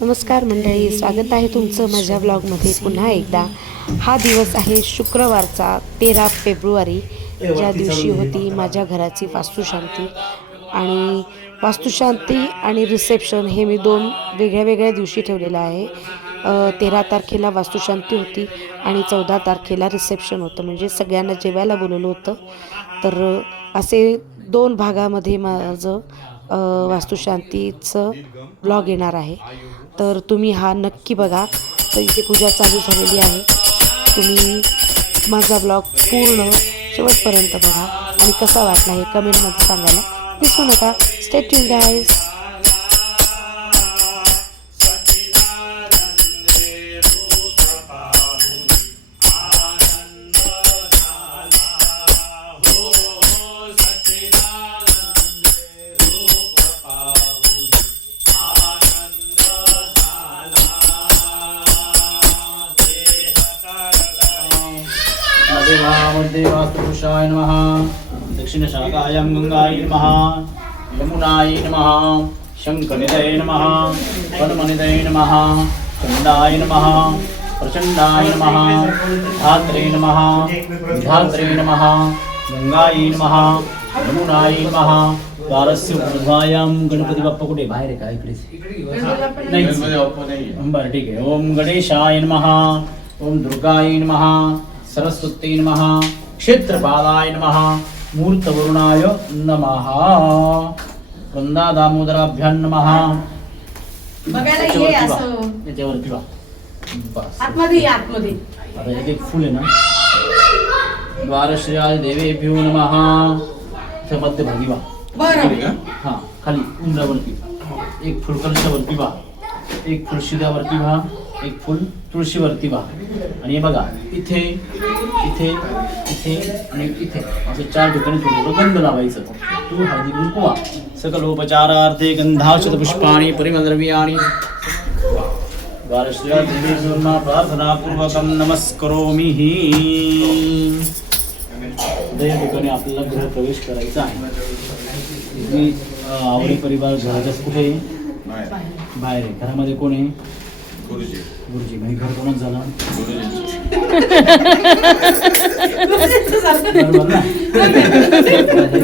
नमस्कार मंडळी, स्वागत आहे तुमचं माझ्या ब्लॉगमध्ये पुन्हा एकदा। हा दिवस आहे शुक्रवारचा 13 फेब्रुवारी, ज्या दिवशी होती माझ्या घराची वास्तुशांती। आणि वास्तुशांती आणि रिसेप्शन हे मी दोन वेगळ्या वेगळ्या दिवशी ठेवलेलं आहे। 13 तारखेला वास्तुशांती होती आणि 14 तारखेला रिसेप्शन होतं, म्हणजे सगळ्यांना जेवायला बोलवलं होतं। तर असे दोन भागामध्ये माझं वास्तुशांतीचं ब्लॉग येणार आहे, तर तुम्ही हा नक्की बघा। तर इथे पूजा चालू झालेली आहे, तुम्ही माझा ब्लॉग पूर्ण शेवटपर्यंत बघा आणि कसा वाटला हे कमेंटमध्ये सांगायला विसरू नका। Stay tuned guys. वास्तुपुरुषाय नमः। दक्षिणशाखायां गंगायै नमः, यमुनायै नमः, शङ्खनिधये नमः, पद्मनिधये नमः, चण्डाय नमः, प्रचण्डाय नमः, धात्रे नमः, विधात्रे नमः, गंगायै नमः, यमुनायै नमः। द्वारस्य ऊर्ध्वायां गणपती बाप्पा कुठे बाहेर आहे का? इकडेच नाही, बरं ठीक आहे। ओम गणेशाय नमः, ओम दुर्गायै नमः, सरस्वती नमः, क्षेत्रपालाय नमः, मूर्तवरुणाय नमः, वंदा दामोदराभ्यां नमः। बघायला ये असं याच्यावरती वा बस आतमध्ये या, आतमध्ये आता एक फुल आहे ना। द्वारश्रीयाय देवेभ्यो नमः। इथे मध्यभागी वा, बरं हा खाली उंबरावरती एक फुल कलशावरती वा, एक फुल शिद्यावरती वा, एक फुल तुळशीवरती वा। आणि हे बघा इथे इथे इथे आणि इथे असे चार ठिकाणी थोडं गंध लावायचं। तू हळदी कुंकू वा। सकलोपचारार्थे गंधाक्षत पुष्पाणि परिमलद्रव्याणि द्वारश्रीया देवीर्मा प्रार्थनापूर्वकं नमस्करोमि। या ठिकाणी आपल्याला गृहप्रवेश करायचा आहे। तुम्ही आवडी परिवार घराच्या कुठे बाहेर आहे? घरामध्ये कोण आहे? गुरुजी। गुरुजी म्हणजे घर कोणाच झाला? बरोबर ना?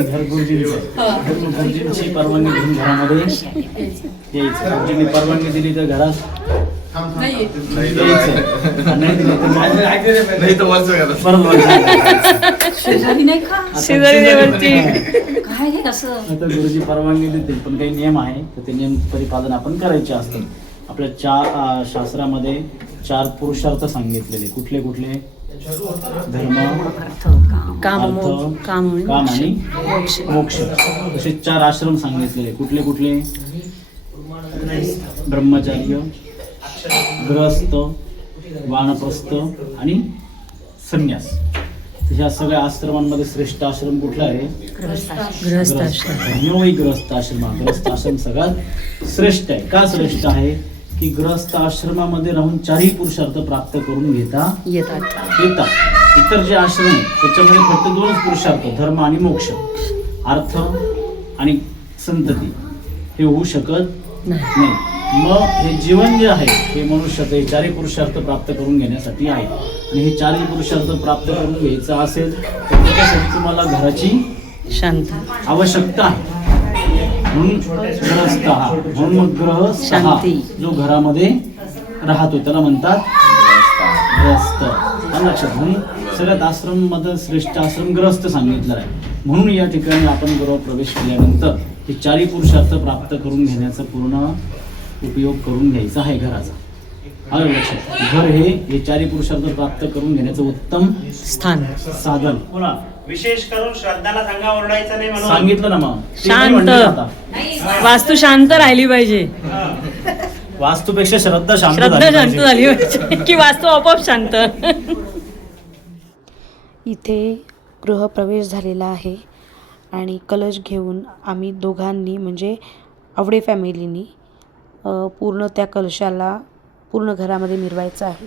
घर गुरुजींचं। गुरुजींची परवानगी घेऊन घरामध्ये यायचं। गुरुजींनी परवानगी दिली तर घरात यायचं, नाही दिली तर आता गुरुजी परवानगी देतील, पण काही नियम आहे, तर ते नियम परिपालन आपण करायचे असते। आपल्या चार शास्त्रामध्ये 4 पुरुषार्थ सांगितलेले। कुठले कुठले? धर्म, काम आणि मोक्ष। असे 4 आश्रम सांगितलेले। कुठले कुठले? ब्रह्मचर्य, गृहस्थ, वानप्रस्थ आणि संन्यास। ह्या सगळ्या आश्रमांमध्ये श्रेष्ठ आश्रम कुठला आहे? गृहस्थ आश्रम। गृहस्थ आश्रम सगळ्यात श्रेष्ठ आहे। का श्रेष्ठ आहे? की गृहस्थ आश्रमामध्ये राहून 4ही पुरुषार्थ प्राप्त करून घेता येतात। इतर जे आश्रम आहेत त्याच्यामध्ये फक्त 2च पुरुषार्थ, धर्म आणि मोक्ष, अर्थ आणि संतती, हे होऊ शकत नाही। मग हे जीवन जे आहे हे मनुष्याचं हे 4ही पुरुषार्थ प्राप्त करून घेण्यासाठी आहे। आणि हे 4ही पुरुषार्थ प्राप्त करून घ्यायचं असेल तर त्याच्यासाठी तुम्हाला घराची शांती आवश्यकता आहे। म्हणून ग्रहस्थ आहात, म्हणून मग ग्रहस्थ जो घरामध्ये राहतो त्याला म्हणतात ग्रहस्थ। लक्षात घ्या, सगळ्यात आश्रम मध्ये श्रेष्ठ आश्रम ग्रहस्थ सांगितलं आहे। म्हणून या ठिकाणी आपण गृहप्रवेश केल्यानंतर हे 4ही पुरुषार्थ प्राप्त करून घेण्याचा पूर्ण उपयोग करून घ्यायचा आहे घराचा। आलं लक्षात? घर हे 4ही पुरुषार्थ प्राप्त करून घेण्याचं उत्तम स्थान, साधन। विशेष करून श्रद्धाला सांगा, ओरडायचं नाही म्हणून सांगितलं ना। मग शांत, वास्तू शांत राहिली पाहिजे। वास्तूपेक्षा श्रद्धा शांत झाली पाहिजे की वास्तू आपोआप शांत। इथे गृहप्रवेश झालेला आहे आणि कलश घेऊन आम्ही दोघांनी म्हणजे आवडे फॅमिलीनी पूर्ण त्या कलशाला पूर्ण घरामध्ये मिरवायचं आहे।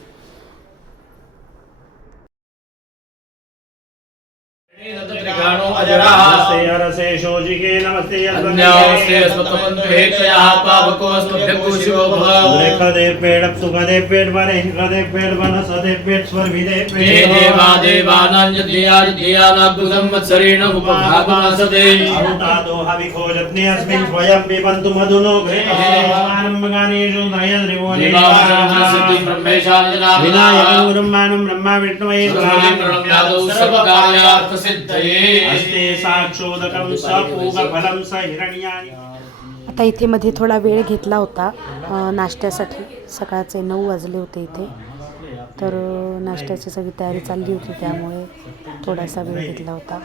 अजराः रसे शोचिके नमस्ते अन्यावस्ते स्वतमन्त्रहेतयाः पावकोऽस्मभ्यं शिवो भव रेखदे पेड़ सुखदे पेड़ वरे इंद्रदे पेड़ वनसदे पेड़ स्वर्भिदे हे पेड़ देवा देवानाञ्जद्यादिद्यानाद्भुतंवत्सरेण उपभागमासते अरुतादो हविखोजत्ने अस्मिन् स्वयं पिबन्तु मधुनो घृतमानं गानेषु दयद्रिवोनि देवानां ब्रह्मेशानजनाः विनायकं ब्रह्माणं ब्रह्मा विष्णुमहे प्रणम्यादौ सर्वकार्यार्थसिद्धये अस्ते साक्षोदकं सपूगफलं स हिरण्यानि आता इथे मध्ये थोडा वेळ घेतला होता नाश्त्यासाठी. सकाळचे 9 वाजले होते इथे, तर नाश्त्याची सगळी तयारी चालली होती, त्यामुळे थोडासा वेळ घेतला होता.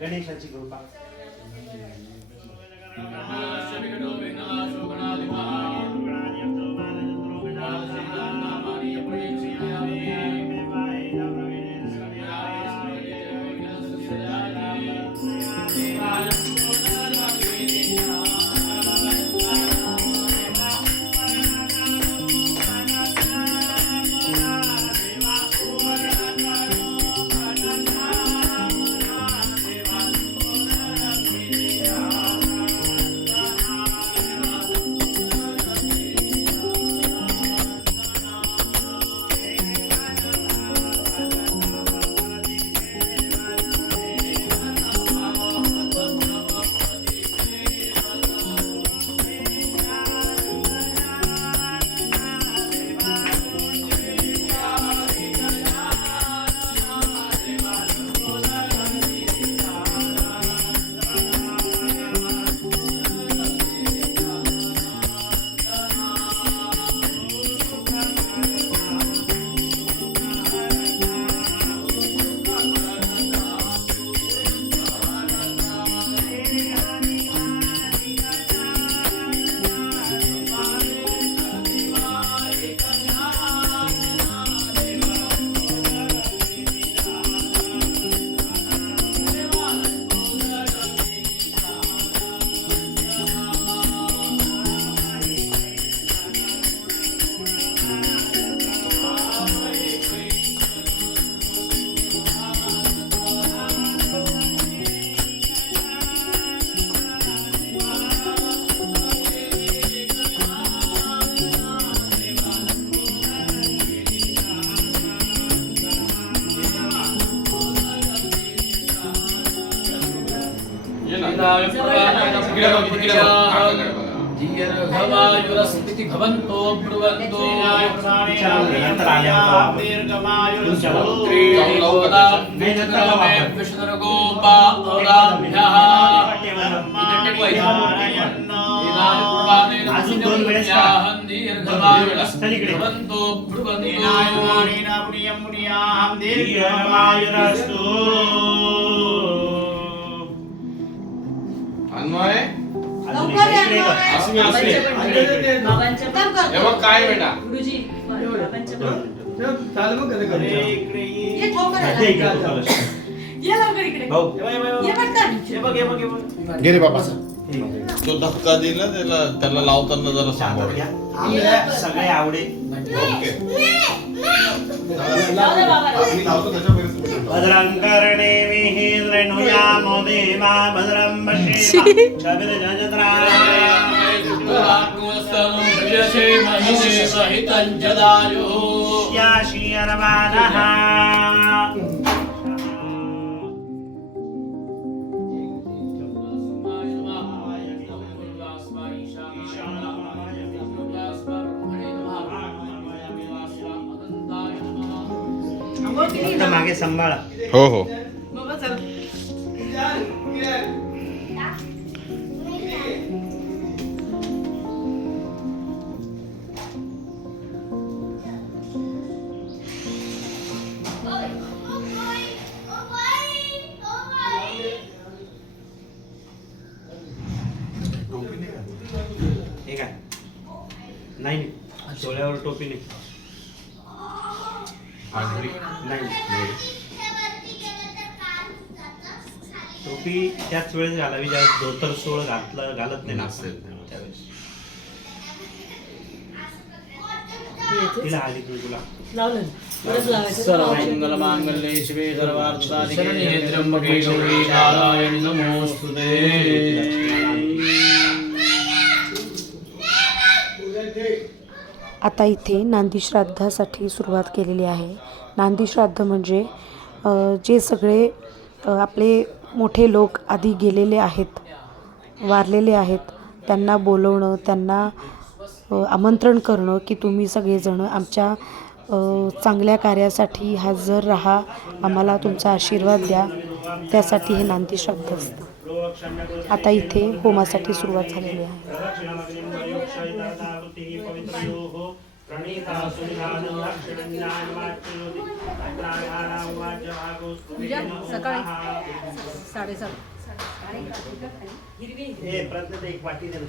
गणेशाची कृपा दीर्घमायुरस्मिति भवन्तो ब्रुवन्तो अन्वय लवकर या. हे बघ काय बेटा गुरुजी बाबांच्या ये ठोकर आहे. ये लवकर इकडे भाऊ ये पटकन घे रे बाबा तो धक्का दिला त्याला लावताना जरा सांभाळ सगळे आवडे भद्रं कर्णे विहिर्णुयामो देवा भद्रं पश्येम याशीर्वादः मागे सांभाळा. हो हो हे काय नाही डोळ्यावर टोपी नाही नाही टोपी त्याच वेळेस घालावी ज्यावेळेस धोतर सोळ घालत नाही ना नसेल. त्यावेळेस तिला आली तुला लावलं ना. परत लावायचं. सर्वमंगलमांगल्ये शिवे सर्वार्थसाधिके त्र्यंबके गौरी नारायणी नमोस्तुते. आता इथे नांदी श्राद्धासाठी सुरुवात केलेली आहे. नांदी श्राद्ध म्हणजे जे सगळे आपले मोठे लोक आधी गेलेले आहेत, वारलेले आहेत, त्यांना बोलवणं, त्यांना आमंत्रण करणं की तुम्ही सगळेजण आमच्या चांगल्या कार्यासाठी हजर राहा, आम्हाला तुमचा आशीर्वाद द्या, त्यासाठी हे नांदी श्राद्ध असतं. आता इथे होमासाठी सुरुवात झालेली आहे. सकाळी 7:30. हे प्रयत्न एक वाटी दे ना.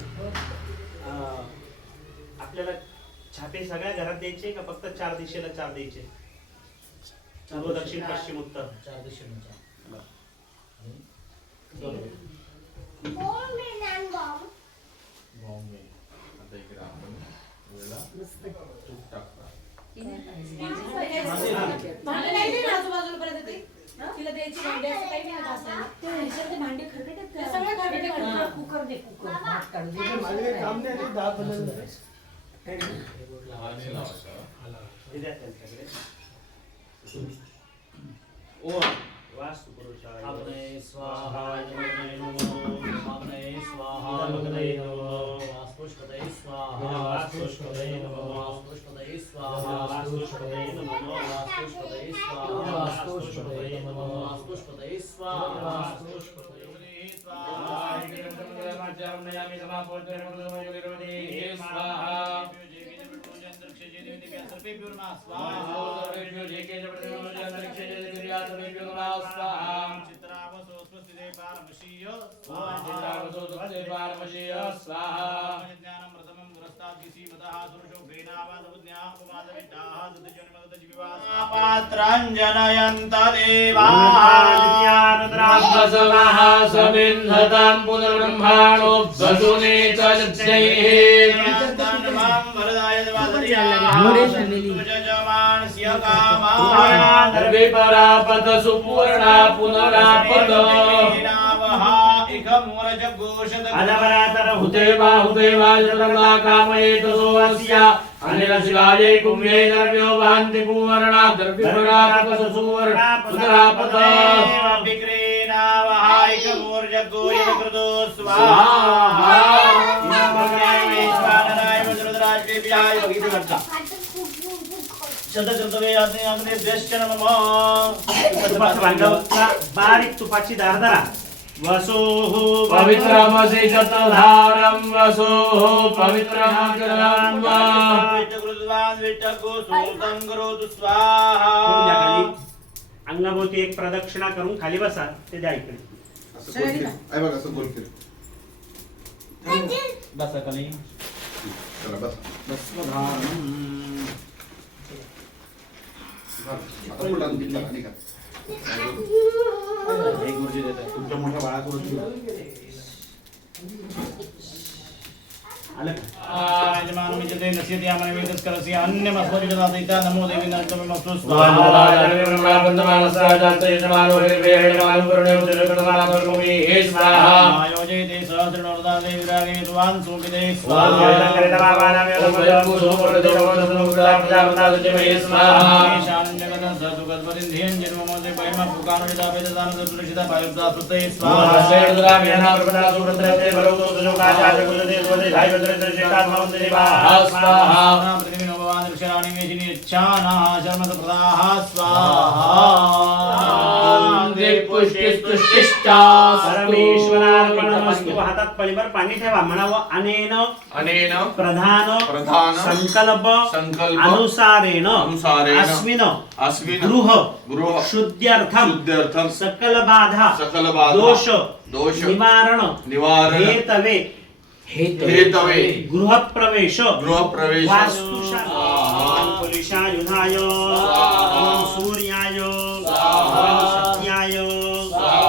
आपल्याला छापे सगळ्या घरात द्यायचे का फक्त 4 दिशेला 4 द्यायचे? पूर्व दक्षिण पश्चिम उत्तर 4 दिशेला. वास्तु पुरुषाय स्वाहा स्वाहा वास्तुष्पतये स्वाहा वास्तुष्पतये नमः वास्तुष्पतये स्वाहा वास्तुष्पतये नमः वास्तुष्पतये स्वाहा वास्तुष्पतये नमः वास्तुष्पतये स्वाहा वास्तुष्पतये स्वाहा माध्यमनयामि समापोत्रमोदमयोगिरवदे स्वाहा सर्वेभ्यो स्वाहा सर्वेभ्यो जेके सर्वेभ्यो स्वाहा चित्रावसो स्वस्तिदे पारमशीय स्वाहा चित्रावसो स्वस्तिदे पारमशीय स्वाहा ज्ञानमृतमं दुरस्ताद्विसीमतः सुरुषो भेनावादवज्ञा उपवादविद्याः दुतिजन्मदतजीवाः पात्राञ्जनयन्त देवाः द्यानुद्राभसवः समिन्धतां पुनर्ब्रह्माणो वसुने चलत्यैः वरदाय विपरापत सुपूर्णा पुनरापत हुते बाहुते वाजरला कामयेत सोऽस्या अनिल शिवायै कुम्भे द्रव्यो भान्ति कुवर्णा द्रव्यपरापत सुवर्णा पुनरापत विक्रीणावहायक मूर्जगो यदकृतो स्वाहा बारीक तुपाची धारदारा वसोः पवित्रमसि शतधारं वसोः पवित्रमाचरं वा अंगाभोवती एक प्रदक्षिणा करून खाली बसा. ते द्या इकडे. बसा खाली. तुमच्या मोठ्या बाळाकडून आलं का? यजमानमिजते नश्यते यामनवेदस्करस्य अन्यमस्मरिजदातैता नमो देवी नमस्तु स्वाहा आयोजयते सहस्रनोरदाते विरागे द्वान् सुखिते स्वाहा ईशान्यगतं सदुगद्वरिं ध्येयं जन्ममोदे महिमा पुकानुजितापेददान सदुरक्षिता पायुक्ता सुते स्वाहा हातात पळीभर पाणी ठेवा. म्हणावं अनेन अनेन प्रधान प्रधान संकल्प संकल्प अनुसारेण अनुसारेण अस्मिन् अस्मिन् गृह गृह शुद्ध्यर्थं शुद्ध्यर्थं सकल बाधा सकल बाधा दोष दोष निवारण निवारण हेतवे हेतवे गृहप्रवेश गृहप्रवेश पुलिशायुधाय सूर्याय सत्याय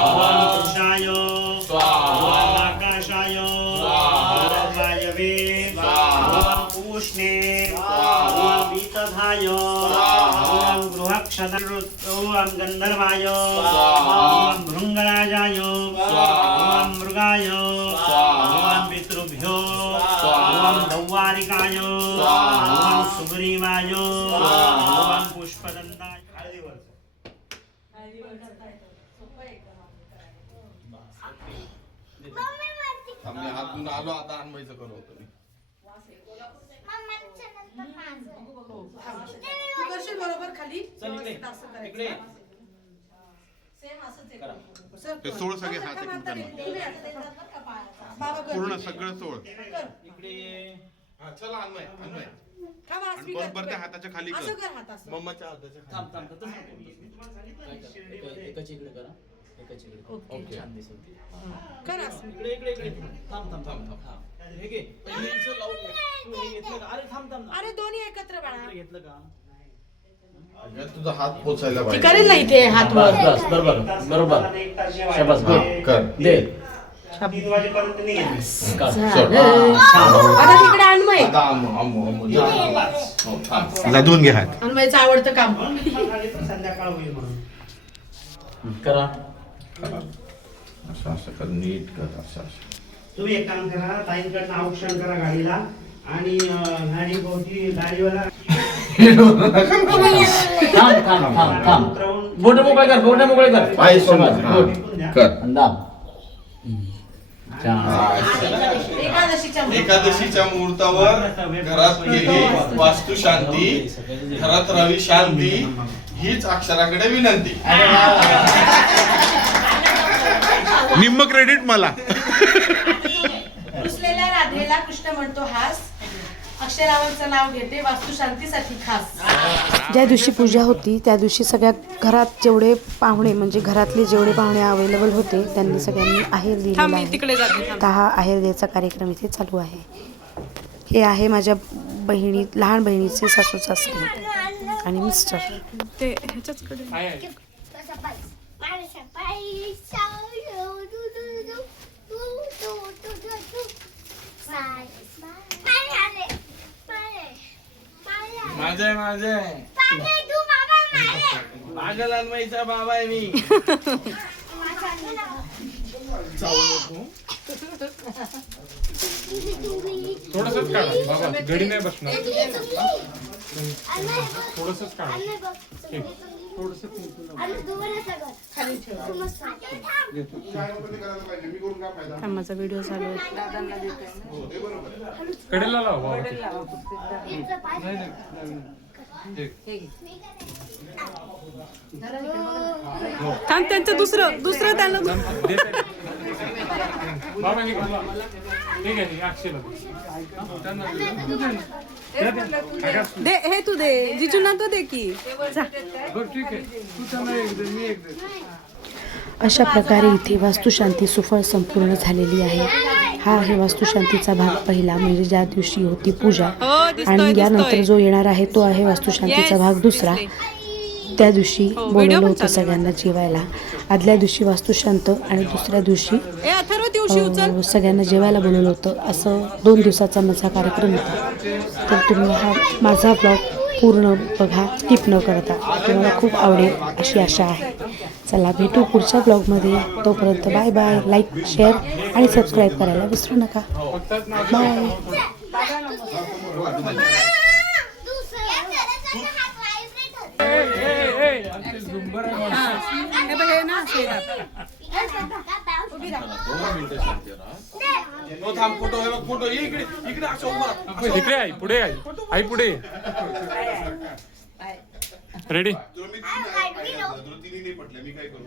पुरुषाय अग्ने ओम वीतधाय ओम गृहक्षदृत ओम गंधर्वाय ओम भृंगराजाय ओम मृगाय ओम पितृभ्यो ओम दौवारिकाय ओम सुग्रीवाय ओम पुष्पदंताय. आम्ही हातून आलो आता अन्वयचं करू होतो मी. बरोबर खाली ते सोळ सगळे हात एकमेकांना पूर्ण सगळं सोळ. हा, चला अन्वय अन्वय आणि बरोबर त्या हाताच्या खाली कर. मम्माच्या हाताच्या खाली. एकाच इकडे करा. एकाच इकडे. ओके. छान दिसेल. करा इकडे इकडे इकडे. थांब थांब थांब थांब. हा. हे घे. पहिल्यांचं लावून घे. तू हे घेतलं का? अरे थांब थांब ना. अरे दोन्ही एकत्र बाळा इकडे घेतलं का? अगं, तुझा हात पोचायला ती पाहिजे. करेल नाही ते हात वर बस बरोबर बरोबर. शाबास हा, घे. कर. दे. 3 वाजेपर्यंत निघेल. कर. सोड. हा. आता तिकडे अन्वय आता आंबो जा. हो, थांब. लधून घे हात. अन्वयचं आवडतं काम संध्याकाळ होईल म्हणून. करा. असं असं कर, नीट कर. असं असं. तुम्ही एक काम करा, ताईंकडनं औक्षण करा गाडीला आणि गाडी भोवती गाडीवाला थांब थांब थांब थांब. बोट मोकळे कर. बोट मोकळे कर. पाय सोड. शाबास. हा, बोट. कर. आणि दाब. छान. एकादशीच्या एकादशीच्या मुहूर्तावर घरात केली वास्तू शांती, घरात रवी शांती, हीच अक्षराकडे विनंती. निम्म क्रेडिट मला. रुसलेल्या राधेला कृष्ण म्हणतो हास, अक्षरावरचं नाव घेते वास्तू शांतीसाठी खास. ज्या दिवशी पूजा होती त्या दिवशी सगळ्या घरात जेवढे पाहुणे म्हणजे घरातले जेवढे पाहुणे अवेलेबल होते त्यांनी सगळ्यांनी आहेर दिलेला आहे. आता हा आहेर द्यायचा कार्यक्रम इथे चालू आहे. हे आहे माझ्या बहिणी लहान बहिणीचे सासू सासरे आणि मिस्टर. ते ह्याच्याचकडे माझे माझे माझ्या लहानबाईचा बाबा आहे मी. थोडंसंच काढा बाबा, घडी नाही बसणार. थोडंसंच काढा. माझा व्हिडिओ चालू आहे. कडेला लाव बाबा. थांब त्यांचं दुसरं त्यांना बाबा हे घे. ठीक आहे अक्षयला दे. हे तू दे जिजूंना तो दे की. बघ. ठीक आहे तू त्यांना एक दे, मी एक दे. अशा प्रकारे इथे वास्तुशांती सुफळ संपूर्ण झालेली आहे. हा आहे वास्तुशांतीचा भाग पहिला म्हणजे ज्या दिवशी होती पूजा. आणि यानंतर जो येणार आहे तो आहे वास्तुशांतीचा भाग दुसरा. त्या दिवशी बोलवलं होतं सगळ्यांना जेवायला. आदल्या दिवशी वास्तुशांत आणि दुसऱ्या दिवशी सगळ्यांना जेवायला बोलवलं होतं. असं 2 दिवसाचा माझा कार्यक्रम होता. तर तुम्ही हा माझा ब्लॉग पूर्ण बघा, स्किप न करता. तुम्हाला खूप आवडेल अशी आशा आहे. चला भेटू पुढच्या ब्लॉगमध्ये. तोपर्यंत बाय बाय. लाईक शेअर आणि सबस्क्राईब करायला विसरू नका. बाय. फोटो हे बघ, फोटो इकडे इकडे असं उभा. इकडे आई पुढे आई आई पुढे. रेडी. तुला मी तिन्ही नाही पटलं, मी काय करू.